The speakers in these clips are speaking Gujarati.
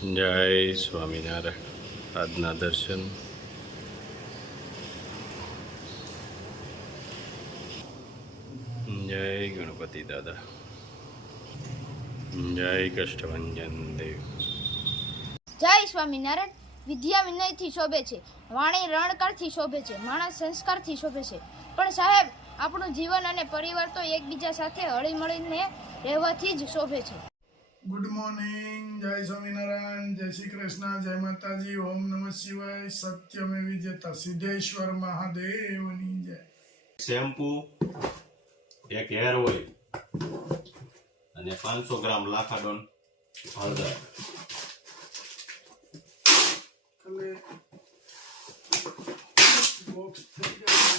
જય સ્વામિનારાયણ. આજના દર્શન. જય ગણપતિ દાદા. જય કષ્ટભંજન દેવ. જય સ્વામિનારાયણ. વિદ્યા વિનયથી શોભે છે, વાણી રણકારથી શોભે છે, માણસ સંસ્કારથી શોભે છે. પણ સાહેબ, આપણું જીવન અને પરિવાર તો એકબીજા સાથે હળીમળીને રહેવાથી જ શોભે છે. Good morning. જય સ્વામિનારાયણ. જય શ્રી કૃષ્ણ. જય માતાજી. ઓમ નમઃ શિવાય. સત્યમે વિજેતા સિદ્ધેશ્વર મહાદેવની જય. શેમ્પુ, એક હેર ઓઇલ અને 500 ગ્રામ લાખાડોન હળદર. એટલે બોક્સ થઈ ગયા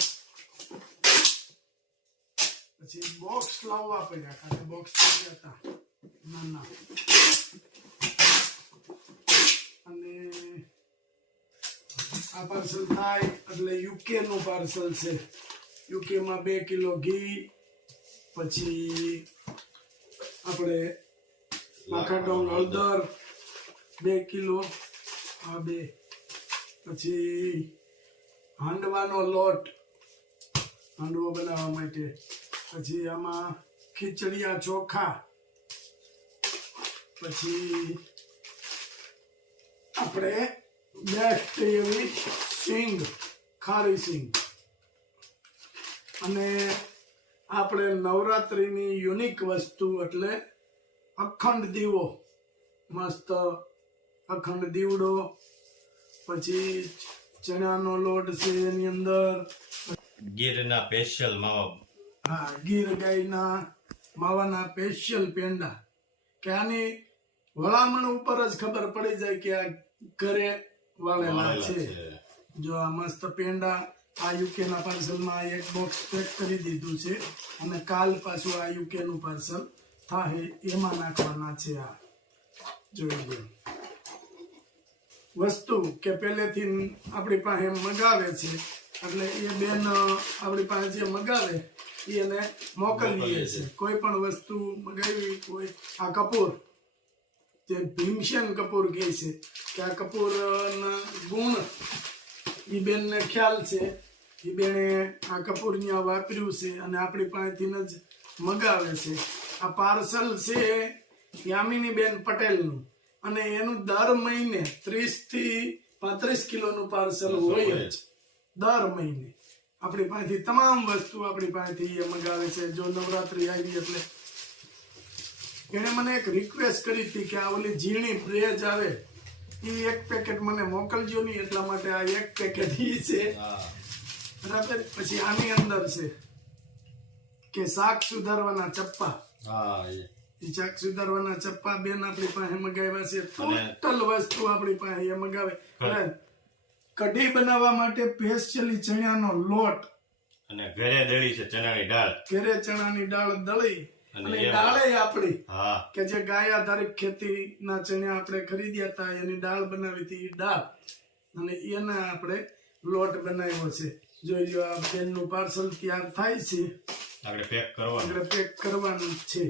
પછી બોક્સ લાવવા પડ્યા, કારણ બોક્સ થઈ ગયા હતા નાના. અને આ પાર્સલ થાય એટલે યુકે નું પાર્સલ છે. યુકે માં 2 કિલો ઘી, પછી આપણે લાખાડોંગ હળદર 2 કિલો, આ 2, પછી હાંડવાનો લોટ, હાંડવો બનાવવા માટે, પછી આમાં ખીચડિયા ચોખા, પછી આપણે બેસ્ટ એવી સિંગ, ખારી સિંગ, અને આપણે નવરાત્રીની યુનિક વસ્તુ એટલે અખંડ દીવો, મસ્ત અખંડ દીવડો, પછી ચણાનો લોટ છે એની અંદર, ગીરના સ્પેશિયલ માવા. હા, ગીર ગાયના માવાના સ્પેશિયલ પેંડા, કે આની વળામણ ઉપર જ ખબર પડી જાય કે આ ઘરે વાળેલા છે. જો આ મસ્ત પેંડા આ યુકે ના પાર્સલમાં એક બોક્સ પેક કરી દીધું છે, અને કાલ પાછું આ યુકે નું પાર્સલ થાય એમાં નાખવાના છે. આ જોઈ લો વસ્તુ કે પહેલેથી આપણી પાસે મગાવે છે, એટલે એ બેન આપણી પાસે જે મગાવે એને મોકલીએ છે. કોઈ પણ વસ્તુ મગાવી કોઈ, આ કપૂર જે ભીમસેન કપૂર કહે છે કે આ કપૂરના ગુણ એ બેનને ખ્યાલ છે, એ બેને આ કપૂર ત્યાં વાપર્યું છે અને આપણી પાસેથી જ મગાવે છે. આ પાર્સલ છે યામિની બેન પટેલનું, અને એનું દર મહિને 30 થી 35 કિલોનું પાર્સલ હોય જ. દર મહિને આપણી પાસેથી તમામ વસ્તુ આપણી પાસેથી એ મગાવે છે. જો નવરાત્રી આવી એટલે એણે મને એક રિક્વેસ્ટ કરી હતી કે આ ઓલી ઝીણી બ્રેજ આવે એ એક પેકેટ મને મોકલજો નહીં, એટલા માટે આ એક પેકેટ ઈ છે, બરાબર. પછી આની અંદર છે કે શાક સુધારવાના ચપ્પા, એ શાક સુધારવાના ચપ્પા બેન આપણી પાસે મગાવ્યા છે. ટોટલ વસ્તુ આપણી પાસે એ મગાવે. કઢી બનાવવા માટે સ્પેશિયલી ચણાનો લોટ, અને ઘરે દળી છે ચણાની દાળ, ઘરે ચણાની દાળ દળી, અને દાળે આપણી કે જે ગાય આધારિત ખેતીના ચણા આપણે ખરીદ્યા હતા એની દાળ બનાવી હતી, એ દાળ, અને એના આપણે લોટ બનાવ્યો છે. જોઈ લો આ બેનનું પાર્સલ તૈયાર થાય છે, આપણે પેક કરવાનું છે.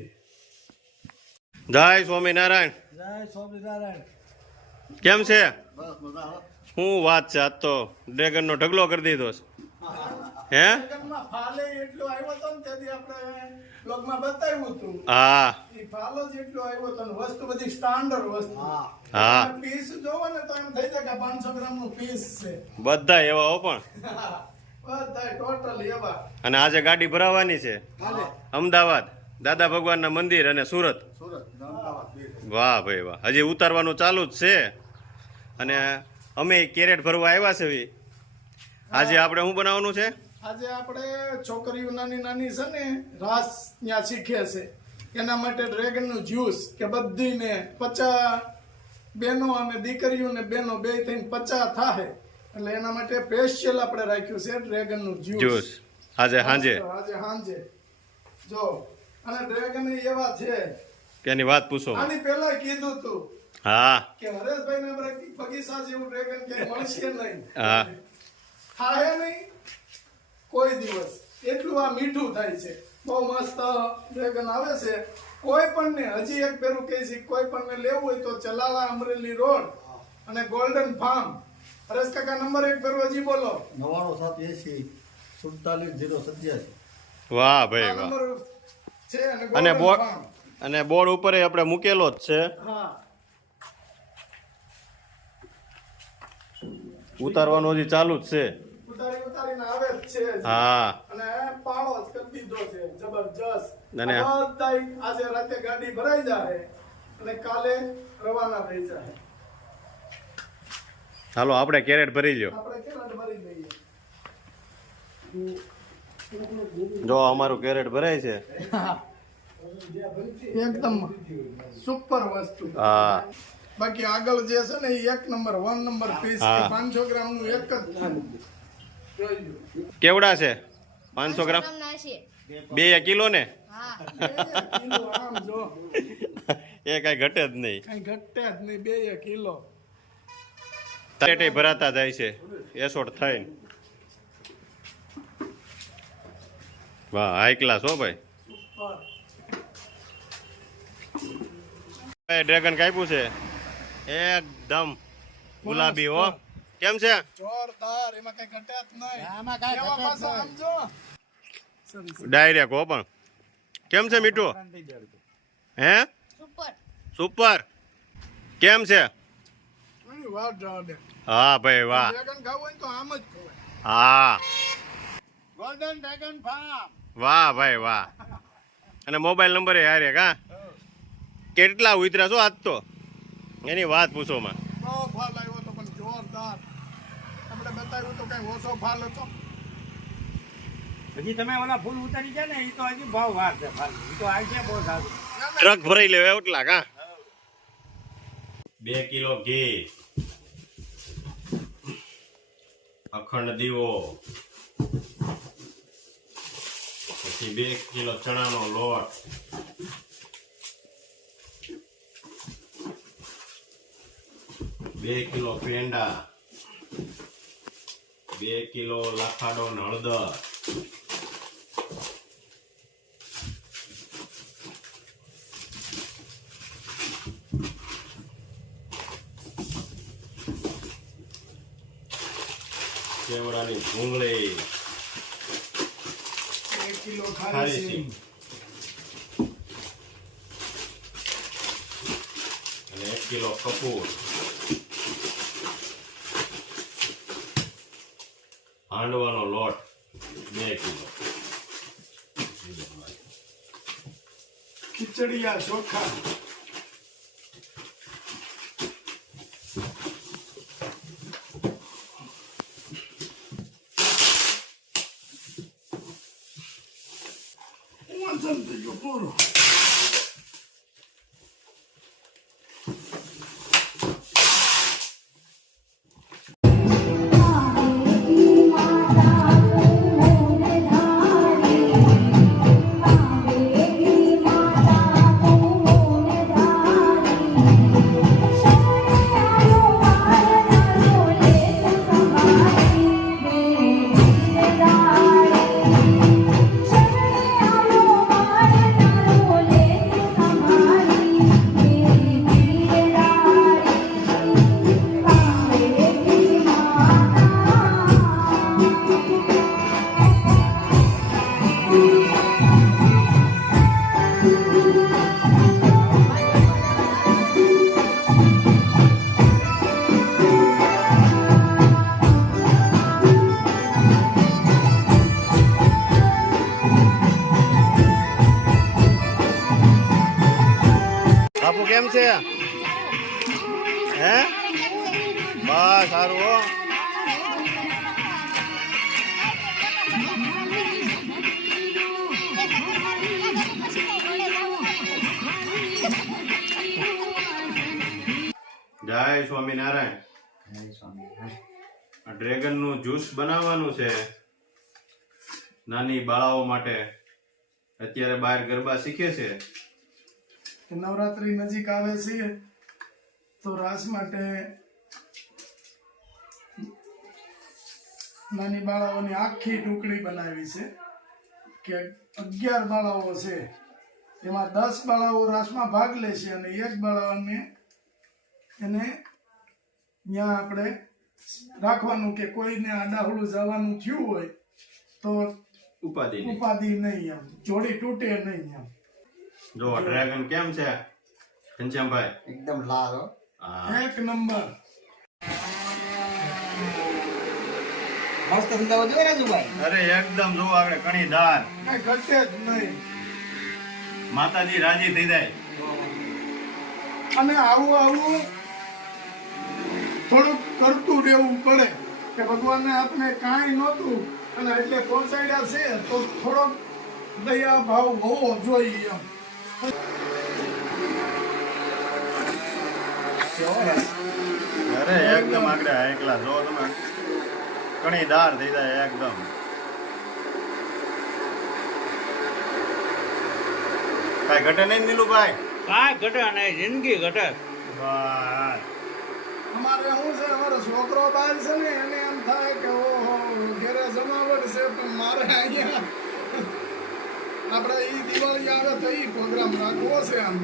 જય સ્વામિનારાયણ. જય સ્વામિનારાયણ. કેમ છે? બસ મજા. શું વાત છે, આજ તો ડ્રેગન નો ઢગલો કરી દીધો છે. હે, ફાલે એટલો આવ્યો તો ને તેથી આપણે બ્લોગમાં બતાવ્યું હતું. હા, એ ફાલો જ એટલો આવ્યો તો, વસ્તુ બધી સ્ટાન્ડર્ડ વસ્તુ. હા, પીસ જોવો ને તો એમ થઈ જાય કે 500 ગ્રામ નું પીસ છે. બધા એવા હો, પણ બધા ટોટલ એવા. અને આજે ગાડી ભરાવાની છે અમદાવાદ દાદા ભગવાન ના મંદિર અને સુરત. વાહ ભાઈ વાહ. હજી ઉતારવાનું ચાલુ જ છે, અને અમે કેરેટ ભરવા આવ્યા છે. આજે આપણે શું બનાવવાનું છે? આજે આપણે છોકરીઓ નાની નાની છે ને રાસ ત્યાં શીખે છે, એના માટે ડ્રેગન નું જ્યુસ, કે બધીને 50 બેનો અને દીકરીઓને બેનો બે થઈને 50 થાય, એટલે એના માટે સ્પેશિયલ આપણે રાખ્યું છે ડ્રેગન નું જ્યુસ. આજે સાંજે જો, અને ડ્રેગન એવા છે કે એની વાત પૂછો. આની પહેલા કીધું તું હા કે હરેશભાઈ ને બગીચા જેવું ડ્રેગન ક્યાંય મળશે નહીં. હા, થાય નહીં કોઈ દિવસ. એટલું આ મીઠું થાય છે, બહુ મસ્ત ડ્રેગન આવે છે. કોઈ પણ ને હજી એક પેલું કહે છે, કોઈ પણ ને લેવું હોય તો ચલાલા અમરેલી રોડ અને ગોલ્ડન ફાર્મ. હરેશ કાકા નંબર એક પેલું હજી બોલો. 99 વાહ ભાઈ આ વાહ. નંબર છે અને અને golden બોર્ડ farm. અને બોર્ડ ઉપર આપણે મૂકેલો જ છે. હા ઉતારવાનું હજી ચાલુ જ છે. ઉતારીને આવે જ છે હજી. હા અને પાળો જ કરી દીધો છે જબરજસ્ત. અને આ બધાય આજે રાતે ગાડી ભરાઈ જાય અને કાલે રવાના થઈ જાય. હાલો આપણે કેરેટ ભરી લ્યો. આપણે કેરેટ ભરી દઈએ. જો અમારું કેરેટ ભરાય છે. એકદમ સુપર વસ્તુ. હા બાકી આગળ જે છે ને એ 1 નંબર 1 નંબર પીસ હા. 500 ગ્રામ નું એક જ થાય. જોઈ લો. કેવડા છે 500 ગ્રામ ના છે 2 કિલો ને હા કિલો આમ જો એ કઈ ઘટે જ નહીં. કઈ ઘટે જ નહીં 2 કિલો. કેરેટ ભરાતા જાય છે એસોટ થઈને. વાહ હાઈ ક્લાસ હો ભાઈ. ડ્રેગન કાપ્યું છે એકદમ ગુલાબી હો. કેમ છે જોરદાર, એમાં કઈ ઘટે જ નહીં. આમાં કાંઈ એવા ઘટે જ પાછા આમ જો. ડાયરેક્ટ હો પણ. કેમ છે મીઠું? હે સુપર સુપર. કેમ છે? એની વાત જવા દે. હા ભાઈ વાહ. ડ્રેગન ખાવું હોય ને તો આમ જ ખવાય. હા ગોલ્ડન ડ્રેગન ફાર્મ. વાહ ભાઈ વાહ. અને મોબાઈલ નંબર એ હારે કા કેટલા ઉતર્યા છો આજ તો એની વાત પૂછો માં. બહુ ફાલ આવ્યો તો પણ જોરદાર. આપણે બતાવ્યું તો કઈ ઓછો ફાલ હતો. હજી તમે ઓલા ફૂલ ઉતારી ગયા ને એ તો હજી ભાવ વાર છે ફાલ એ તો આવી છે બહુ સારું. ટ્રક ભરાઈ લેવો એટલા કા 2 કિલો ઘી, અખંડ દીવો, પછી 2 કિલો ચણાનો લોટ, 2 કિલો પેંડા, 2 કિલો લાખાડો ને હળદર, 1 ભૂંગળી, 1 કિલો ખારી ખારી સિંગ સિંગ, અને 1 કિલો કપૂર, હાંડવાનો લોટ 2 કિલો, ખીચડિયા ચોખા, વજન થઈ ગયું પૂરું. બાપુ કેમ છે? હે બસ સારું હો. જય સ્વામિનારાયણ. આ ડ્રેગન નું જ્યુસ બનાવવાનું છે નાની બાળાઓ માટે. અત્યારે બહાર ગરબા શીખે છે. નવરાત્રી નજીક આવે છે તો રાસ માટે નાની બાળાઓની આખી ટુકડી બનાવી છે કે 11 બાળાઓ છે એમાં 10 બાળાઓ રાસમાં ભાગ લે છે અને એક બાળાને એને ત્યાં આપણે રાખવાનું કે કોઈને આડાહુડું જવાનું થયું હોય તો ઉપાધિ નહીં, એમ જોડી તૂટે નહીં એમ. જો ડ્રેગન કેમ છે ઘનશ્યામભાઈ? એકદમ લાલ હો. હા એક નંબર. મસ્ત સંદાવો જોઈએ રાજુભાઈ. અરે એકદમ જો આગળ કણીદાર, કઈ ઘટે જ નહીં. માતાજી રાજી થઈ જાય. અને આવું થોડુંક કરતું રહેવું પડે કે ભગવાનને આપણે કાંઈ નહોતું અને એટલે પહોંચાડ્યા છે તો થોડોક દયા ભાવ હોવો જોઈએ એમ. અરે એકદમ આગળ એકલા જો તમે કણીદાર થઈ જાય એકદમ. કાંઈ ઘટે નહીં નીલુભાઈ? કાંઈ ઘટે નહીં, જિંદગી ઘટે. બસ અમારે શું છે, અમારો છોકરો બહાર છે ને એને એમ થાય કે ઓહો ઘેરે જમાવટ છે પણ મારે અહીંયા આપણે ઈ દિવાળી આવે તો ઈ પ્રોગ્રામ રાખવો છે આમ.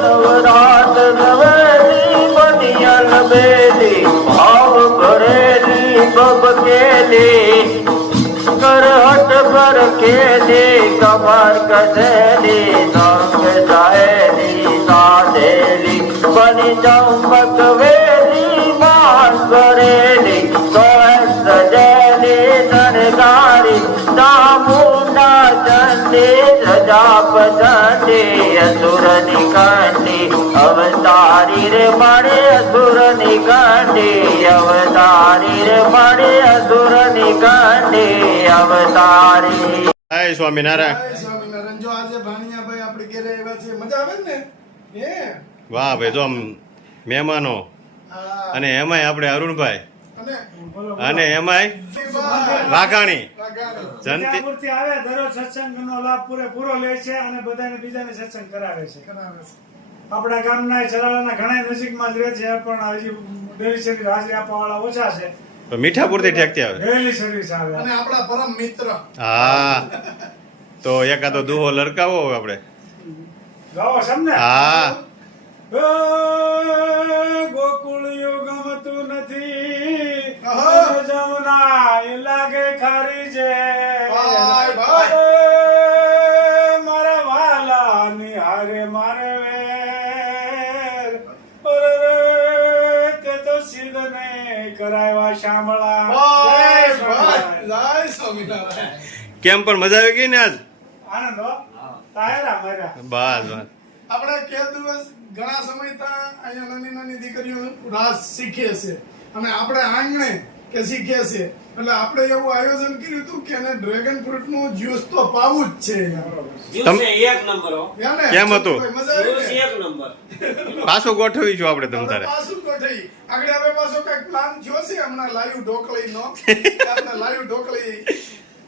નવરાત નવેલી બનિયન બેલી ભાવ ભરેલી બબકેલી કરહટ પર ખેલી કમર કસેલી સંગ જાહેલી સાધેલી બની ચંપક વેલી માન ભરેલી સજેલી તનગારી ચામુંડા ચંડી પ્રજાપ ચંડી અસુરની કંડી અવતારી રે મળે અસુરની કંડી અવતારી રે મળે અસુરની કંડી અવતારી. જય સ્વામિનારાયણ. જય સ્વામિનારાયણ. જો આજે ભાણિયાભાઈ આપણે ઘેરે આવ્યા છે, મજા આવે ને? વાહ ભાઈ, જો આમ મહેમાનો હા. અને એમાંય આપણે અરુણભાઈ અને અને એમાંય વાઘાણી વાઘાણી. જંતી. વિદ્યાપુરથી આવે દરરોજ સત્સંગનો લાભ પૂરેપૂરો લે છે અને બધાને બીજાને સત્સંગ કરાવે છે. કરાવે છે. આપણા ગામના ચલાલાના ઘણા નજીકમાં જ રહે છે પણ હજી ડેલી સર્વિસ હાજરી આપવા વાળા ઓછા છે. તો મીઠાપુરથી ઠેકતી આવે. ડેલી સર્વિસ આવે. અને આપણા પરમ મિત્ર હા તો એકાદો દુહો લડકાવો આપણે. ગાવો છે ને? હા ગોકુળિયું ગમતું નથી આહા. જમુના એ લાગે ખારી છે ભાઈ, ભાઈ. મારા વાલા નિહારે મારે વેર તે તો સિદ્ધને કરાવ્યા શામળા. જય સ્વામિનારાયણ. જય સ્વામિનારાયણ. કેમ પણ મજા આવી ગઈ ને આજ? આનંદ હો. તાયરા માર્યા. બસ બસ. આપણે કે દિવસ ઘણા સમયથી અહીંયા નાની નાની દીકરીઓ રાસ શીખે છે અને આપણે આંગણે કે શીખે છે એટલે આપણે એવું આયોજન કર્યું હતું કે એને ડ્રેગન ફ્રૂટ નું જ્યુસ તો પાવું જ છે તમ- એક નંબર હો. યાને? કેમ હતું? મજા આવી ને? એક નંબર. પાછું ગોઠવીશું આપણે તમ હવે તારે. પાછું ગોઠવી. આગળ હવે પાછો કઈક પ્લાન થયો છે હમણાં લાઈવ ઢોકળી નો આપણે લાઈવ ઢોકળી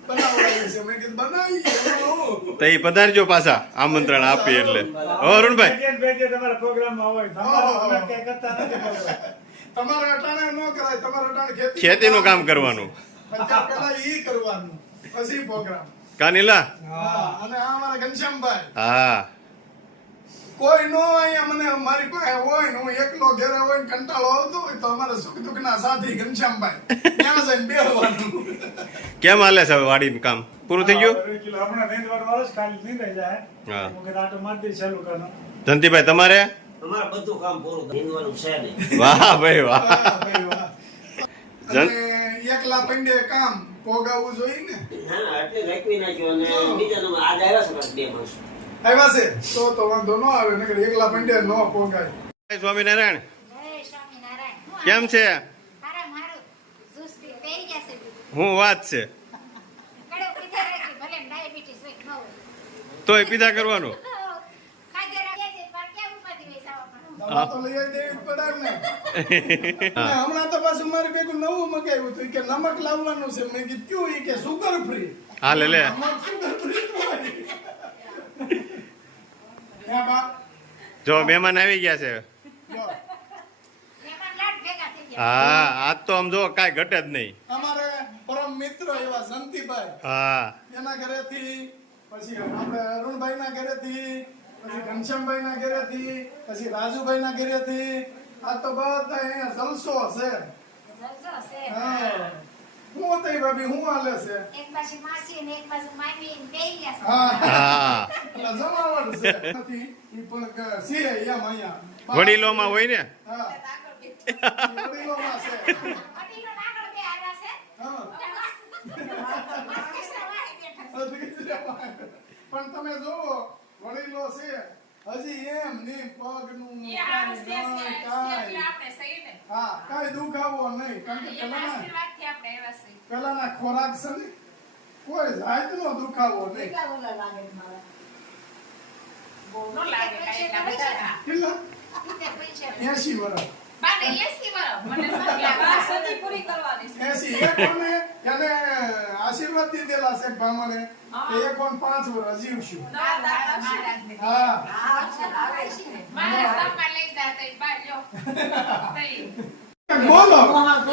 બનાવડાવી છે. મેં કીધું બનાવી તો એ પધારજો પાછા આમંત્રણ આપી એટલે. હો અરુણભાઈ. બે તમારા પ્રોગ્રામમાં હોય તમારા અમે કઈ કરતા નથી program. તમારે અટાણે ન કરાય, તમારે અટાણે ખેતીનું કામ કરવાનું. પછી પેલા ઈ કરવાનું પછી પ્રોગ્રામ. કાનીલા. હા, અને આ અમારા ઘનશ્યામભાઈ હા કોઈ નો અહીંયા મને મારી પાસે હોય ને હું એકલો ઘરે હોય ને કંટાળો આવતો હોય તો અમારા સુખ દુઃખ ના સાથી ઘનશ્યામભાઈ ત્યાં જઈને બેહવાનું. કેમ હાલે છે હવે વાડીનું કામ પૂરું થઈ ગયું? કિલો હમણાં નીંદવાનું વાળો છે, ખાલી નીંદાઈ જાય. હા. હું કીધું આટો મારી દઈશ ચાલુ કરવાનું. જંતીભાઈ તમારે? અમારે બધું કામ પૂરું નીંદવાનું છે નહીં. વાહ ભાઈ વાહ. વાહ ભાઈ વાહ. અને એકલા પંડે કામ પોગાવવું જોઈએ ને. હા એટલે રાખવી નાખ્યો અને બીજા નંબર આજ આવ્યા છે પાછા બે માણસો. આવ્યા છે તો વાંધો ન આવે નકર એકલા પંડે ન પોગાય. જય સ્વામિનારાયણ. જય સ્વામિનારાયણ. કેમ છે? મારું જ્યુસ પહેરી ગયા છે. હું વાત છે કડો પીધા રાખી ભલે ડાયાબિટીસ હોય કે ન હોય. તોય પીધા કરવાનું. ખાધે રાખે છે પણ કેમ ઉપાધિ હોય સાવામાં. દવા તો લઈ આવી દેવી જ પડે ને. અને હમણાં તો પાછું મારે ભેગું નવું મગાવ્યું હતું કે નમક લાવવાનું છે. મેં કીધું ક્યું? ઈ કે સુગર ફ્રી. હાલે લે. નમક સુગર ફ્રી હોય. હે બા? જો મહેમાન આવી ગયા છે. જો. મહેમાન લાડ ભેગા થઈ ગયા. હા આજ તો આમ જો કાંઈ ઘટે જ નહીં. અમારે પરમ મિત્ર મિત્રો એવા સંતીભાઈ હા એના ઘરેથી, પછી આપણે અરુણભાઈ ના ઘરેથી, પછી ઘનશ્યામભાઈ ના ઘરેથી, પછી રાજુભાઈ ના ઘરેથી. આ તો બધા અહીંયા જલસો છે. હા હું થઈ ભાભી હું હાલે છે? હા હા એટલે જમાવટ છે નથી ઈ પણ છે એમ અહીંયા વડીલોમાં હોય ને. હા વડીલોમાં છે. હા પણ તમે જોવો વડીલો છે હજી એમ ની પગનું હા કાંઈ દુખાવો નહીં. કારણ કે પેલાના ખોરાક છે ને કોઈ જાતનો દુખાવો નહીં. કેટલા 80 વર્ષ 80 એકોને એને આશીર્વાદ દીધેલા છે ભામણે કે 105 વર્ષ જીવશું. હા બોલો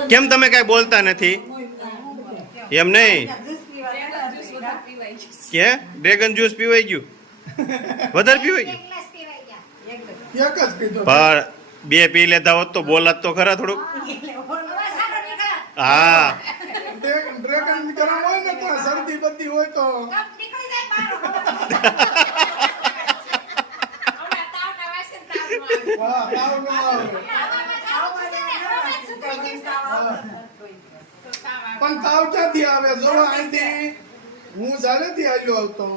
કેમ તમે કઈ બોલતા નથી? એમ નહીં કે ડ્રેગન જ્યુસ પીવાઈ ગયું, વધારે પીવાઈ ગયું. એક જ પીધો. પણ બે પી લેતા હોત તો બોલત તો ખરા થોડુંક. હા ડ્રેગન ગરમ હોય ને તો શરદી બધી હોય તો હા તાવ ન આવે. પણ તાવ ક્યાંથી આવે? જો અહીંથી હું ઝાડેથી આવ્યો આવતો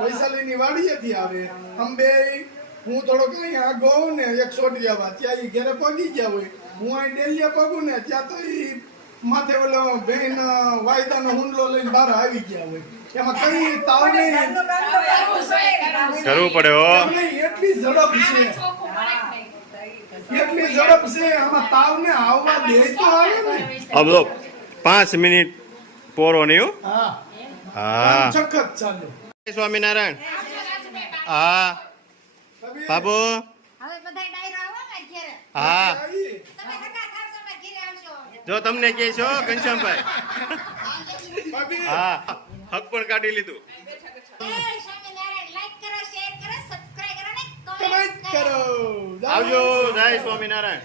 વૈશાલીની વાડીએથી આવે. આમ બે હું થોડોક અહીંયા આગો હોઉં ને એક સોટી જવા ત્યાં ઈ ઘરે પગી ગયા હોય. હું અહીં ડેલીએ પગું ને ત્યાં તો ઈ માથે ઓલો બેન વાયદાનો હુંડલો લઈને બહાર આવી ગયા હોય. એમાં કઈ તાવ નહીં. કરવું પડે હો. એટલી ઝડપ છે, એટલી ઝડપ છે. આમાં તાવ ને આવવા દે તો આવે ને. अब तो 5 मिनिट पोरो नहीं हो. હા हाँ સખત ચાલે. स्वामीनारायण. हाँ बाबू. હવે બધા ડાયરો આવો ને ઘરે. हाँ આવી. તમે હગા થાશો ને ઘરે આવશો. जो तमने कही छो घनश्यामभाई. ભાભી हाँ हक पण काढी लीधું. જય સ્વામિનારાયણ. લાઈક કરો, શેર કરો, સબસ્ક્રાઇબ કરો ને કમેન્ટ કમેન્ટ કરો. કરો. આવજો. જય સ્વામિનારાયણ.